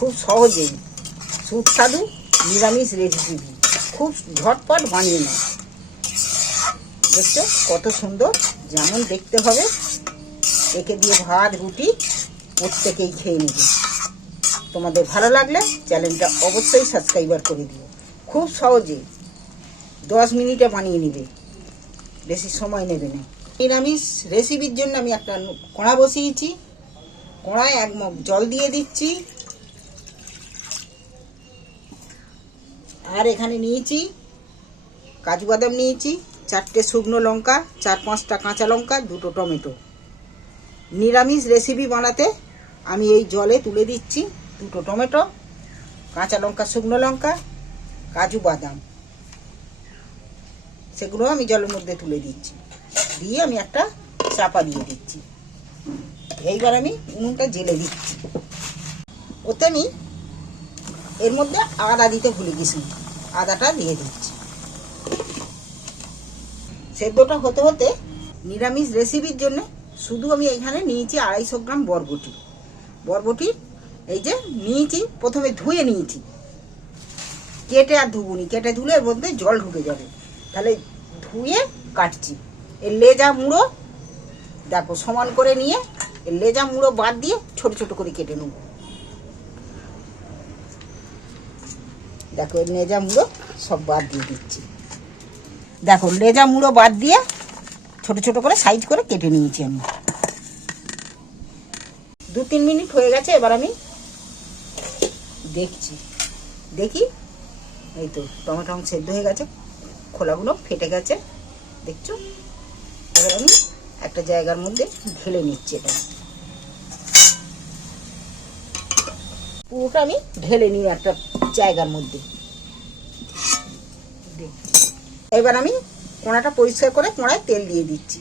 খুব সহজেই সুস্বাদু নিরামিষ রেসিপি। খুব ঝটপট বানিয়ে নেয় দেখছ কত সুন্দর। যেমন দেখতে হবে। একে দিয়ে ভাত, রুটি প্রত্যেকেই খেয়ে নেবে। তোমাদের ভালো লাগলে চ্যানেলটা অবশ্যই সাবস্ক্রাইবার করে দিও। খুব সহজে দশ মিনিটে বানিয়ে নেবে। বেশি সময় নেবে না। নিরামিষ রেসিপির জন্য আমি একটা কড়া বসিয়েছি। কড়ায় এক মগ জল দিয়ে দিচ্ছি। আর এখানে নিয়েছি কাজু বাদাম নিয়েছি, চারটে শুকনো লঙ্কা, চার পাঁচটা কাঁচা লঙ্কা, দুটো টমেটো। নিরামিষ রেসিপি বানাতে আমি এই জলে তুলে দিচ্ছি দুটো টমেটো, কাঁচা লঙ্কা, শুকনো লঙ্কা, কাজু বাদাম। সেগুলো আমি জলের মধ্যে তুলে দিচ্ছি। দিয়ে আমি একটা চাপা দিয়ে দিচ্ছি। এইবার আমি উনুনটা জেলে দিচ্ছি। ওতে আমি এর মধ্যে আদা দিতে ভুলে গেছি। আদাটা দিয়ে দিচ্ছি। সেদ্ধটা হতে হতে নিরামিষ রেসিপির জন্য শুধু আমি এখানে নিয়েছি আড়াইশো গ্রাম বরবটি। বরবটি, এই যে নিয়েছি, প্রথমে ধুয়ে নিয়েছি। কেটে আর ধুবুনি, কেটে ধুলে এর মধ্যে জল ঢুকে যাবে। তাহলে ধুয়ে কাটছি। এর লেজা মুড়ো, দেখো সমান করে নিয়ে লেজা মুড়ো বাদ দিয়ে ছোট ছোট করে কেটে নেব। দেখো, লেজা মুড়ো সব বাদ দিয়ে দিচ্ছি। দেখো, লেজা মুড়ো বাদ দিয়ে ছোট ছোট করে সাইজ করে কেটে নিয়েছি আমি। দু তিন মিনিট হয়ে গেছে, এবার আমি দেখছি। দেখি? এই তো, টমেটো সেদ্ধ হয়ে গেছে, খোলাগুলো ফেটে গেছে, দেখছ? এবার আমি একটা জায়গার মধ্যে ঢেলে নিচ্ছি এটা। পুরোটা আমি ঢেলে নিই একটা জায়গার মধ্যে। এবার আমি কোনাটা পরিষ্কার করে কোনায় তেল দিয়ে দিচ্ছি।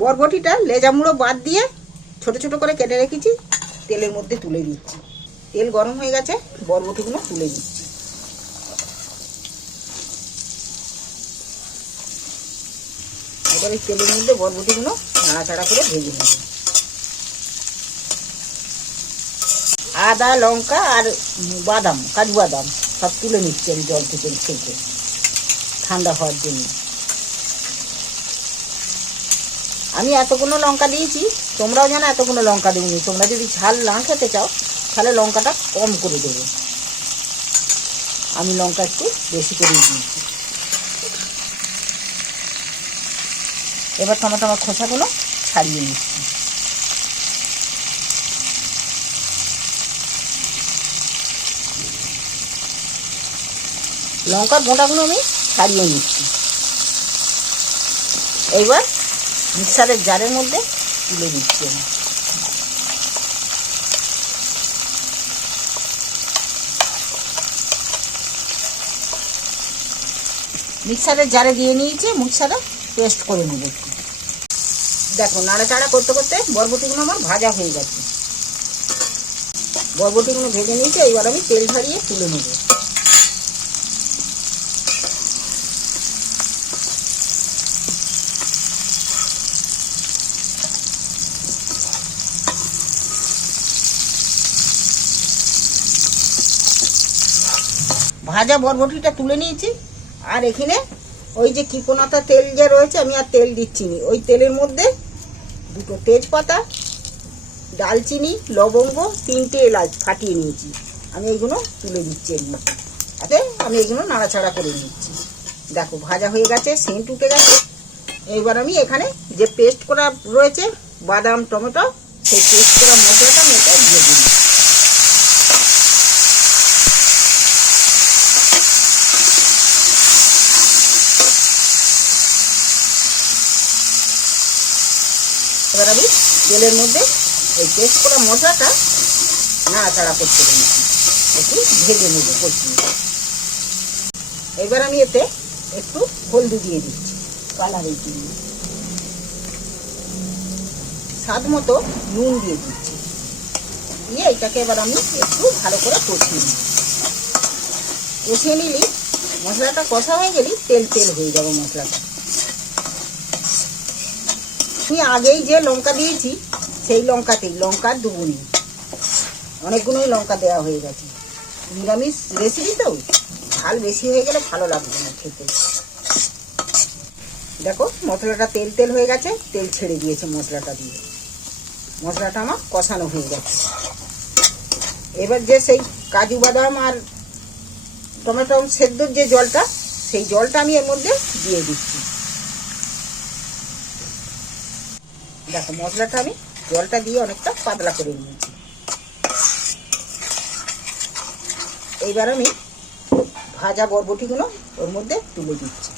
বরবটিটা লেজা মুড়ো বাদ দিয়ে ছোট ছোট করে কেটে রেখেছি, তেলের মধ্যে তুলে দিচ্ছি। তেল গরম হয়ে গেছে, বরবটিগুলো তুলে দিচ্ছি। এবার এই তেলের মধ্যে বরবটিগুলো নাড়াচাড়া করে ভেজে নেব। আদা, লঙ্কা আর বাদাম, কাজু বাদাম, সব তুলে নিচ্ছি আমি জল থেকে থেকে ঠান্ডা হওয়ার জন্য। আমি এতগুলো লঙ্কা দিয়েছি, তোমরাও যেন এতগুলো লঙ্কা দেবনি তোমরা যদি ঝাল না খেতে চাও, তাহলে লঙ্কাটা কম করে দেবে। আমি লঙ্কা একটু বেশি করে দিয়েছি। এবার টমেটো আমার খোসাগুলো ছাড়িয়ে নিচ্ছি। লঙ্কার গোঁটাগুলো আমি ছাড়িয়ে নিচ্ছি। এইবার মিক্সারের জারের মধ্যে তুলে দিচ্ছি আমি। মিক্সারের জারে দিয়ে নিয়েছি, মিক্সারে পেস্ট করে নেব একটু। দেখো, নাড়াচাড়া করতে করতে বরবটিগুলো আমার ভাজা হয়ে গেছে। বরবটিগুলো ভেজে নিয়েছি এবার আমি তেল ঝরিয়ে তুলে নেব। ভাজা বরবটিটা তুলে নিয়েছি। আর এখানে ওই যে কিপোনাতা তেল যে রয়েছে, আমি আর তেল দিচ্ছি নি। ওই তেলের মধ্যে দুটো তেজপাতা, ডালচিনি, লবঙ্গ, তিনটে এলাচ ফাটিয়ে নিয়েছি। আমি এইগুলো তুলে দিচ্ছি এর মধ্যে। তাতে আমি এইগুলো নাড়াচাড়া করে নিচ্ছি। দেখো, ভাজা হয়ে গেছে, সেন্ট উঠে গেছে। এইবার আমি এখানে যে পেস্ট করা রয়েছে, বাদাম, টমেটো, সেই পেস্ট করা মশলাটা আমি এটা দিয়ে দিই এবার আমি তেলের মধ্যে এই পেস্ট করা মশলাটা নাড়াচাড়া করতে নিচ্ছি একটু ভেজে নেব কষিয়ে এবার আমি এতে একটু হলদি দিয়ে দিচ্ছি কালারের জন্য স্বাদ মতো নুন দিয়ে দিচ্ছি। দিয়ে এটাকে এবার আমি একটু ভালো করে কষিয়ে নিই কষিয়ে নিলি, মশলাটা কষা হয়ে গেলি, তেল তেল হয়ে যাবে মশলাটা। আমি আগেই যে লঙ্কা দিয়েছি, সেই লঙ্কাতেই লঙ্কার দুগুনি অনেকগুলোই লঙ্কা দেওয়া হয়ে গেছে। নিরামিষ রেসিপি তো? ঝাল বেশি হয়ে গেলে ভালো লাগবে না খেতে। দেখো, মশলাটা তেল তেল হয়ে গেছে, তেল ছেড়ে দিয়েছে মশলাটা দিয়ে। মশলাটা আমার কষানো হয়ে গেছে। এবার যে সেই কাজু বাদাম আর টমেটো সেদ্ধর যে জলটা, সেই জলটা আমি এর মধ্যে দিয়ে দিচ্ছি। দেখো, মশলাটা আমি জলটা দিয়ে অনেকটা পাতলা করে নিয়েছি। এইবার আমি ভাজা বরবটিগুলো ওর মধ্যে তুলে দিচ্ছি।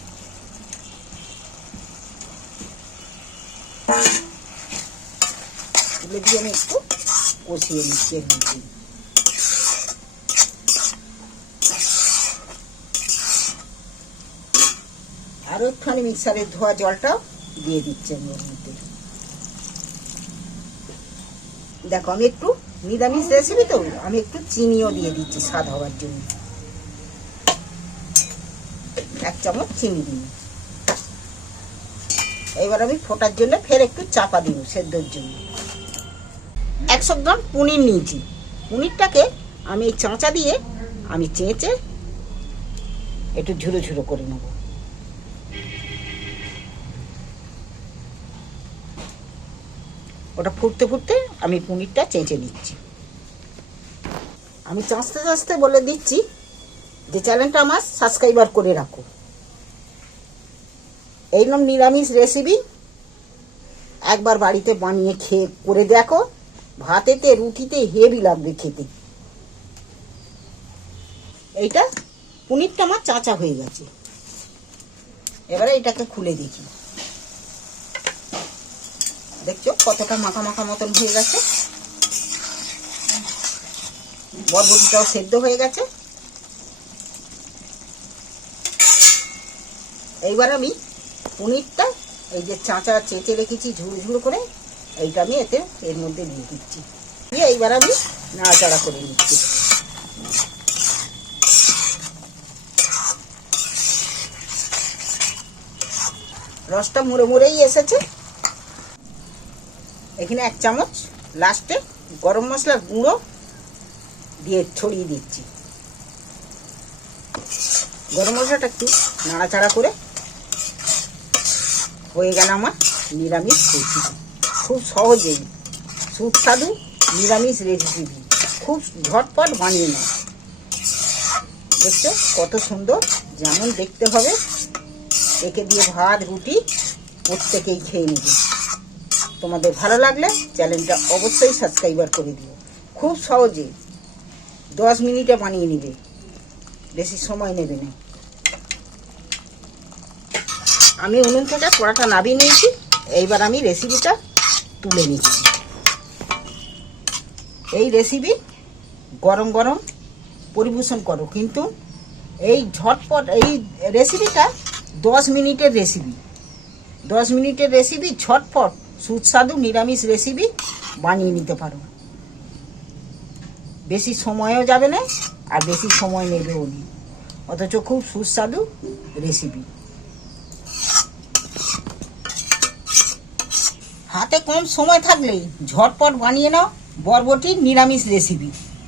তুলে দিয়ে আমি একটু কষিয়ে নিচ্ছি মধ্যে। আরও একটুখানি মিক্সারের ধোয়া জলটাও দিয়ে দিচ্ছি আমি ওর মধ্যে। দেখো, আমি একটু নিরামিষ রেসিপি তো, আমি একটু চিনিও দিয়ে দিচ্ছি স্বাদ হওয়ার জন্য। এক চামচ চিনি দিই। এবার আমি ফোটার জন্য ফের একটু চাপা দিব সেদ্ধর জন্য। একশো গ্রাম পনির নিয়েছি। পনিরটাকে আমি এই চাঁচা দিয়ে আমি চেঁচে একটু ঝুরো ঝুরো করে নেব। ওটা ফুটতে ফুটতে আমি পনিরটা চেঁচে নিচ্ছি। আমি চাঁচতে চাঁচতে বলে দিচ্ছি, যে চ্যানেলটা আমার সাবস্ক্রাইবার করে রাখো। এই নাম নিরামিষ রেসিপি একবার বাড়িতে বানিয়ে খেয়ে করে দেখো, ভাতেতে, রুটিতে হেভি লাগবে খেতে। এইটা পনিরটা আমার চাচা হয়ে গেছে। এবারে এটাকে খুলে দেখি। দেখছ কতটা মাখা মাখা মতন হয়ে গেছে? বরবটিটাও সেদ্ধ হয়ে গেছে। এইবার আমি পনিরটা, এই যে চাঁচা চেঁচে রেখেছি ঝুড়ো করে, এইটা আমি এতে, এর মধ্যে দিয়ে দিচ্ছি। দিয়ে এইবার আমি নাড়াচাড়া করে নিচ্ছি। রসটা মুড়ে মুড়েই এসেছে। এখানে এক চামচ লাস্টে গরম মশলার গুঁড়ো দিয়ে ছড়িয়ে দিচ্ছি। গরম মশলাটা একটু নাড়াচাড়া করে হয়ে গেল আমার নিরামিষ রেসিপি খুব সহজেই সুস্বাদু নিরামিষ রেসিপি খুব ঝটপট বানিয়ে নেয় দেখছ কত সুন্দর, যেমন দেখতে হবে। একে দিয়ে ভাত, রুটি প্রত্যেকেই খেয়ে নেবে। তোমাদের ভালো লাগলে চ্যানেলটা অবশ্যই সাবস্ক্রাইবার করে দিও। খুব সহজে দশ মিনিটে বানিয়ে নেবে। বেশি সময় নেবে না। আমি উনুন থেকে কড়াটা নাবিয়ে নিয়েছি। এইবার আমি রেসিপিটা তুলে নিচ্ছি। এই রেসিপি গরম গরম পরিবেশন করো। কিন্তু এই ঝটপট এই রেসিপিটা দশ মিনিটের রেসিপি দশ মিনিটের রেসিপি ঝটপট সুস্বাদু নিরামিষ রেসিপি বানিয়ে নিতে পারো। বেশি সময়ও যাবে না, আর বেশি সময় নেবেও নি। অথচ খুব সুস্বাদু রেসিপি হাতে কম সময় থাকলেই ঝটপট বানিয়ে নাও বরবটির নিরামিষ রেসিপি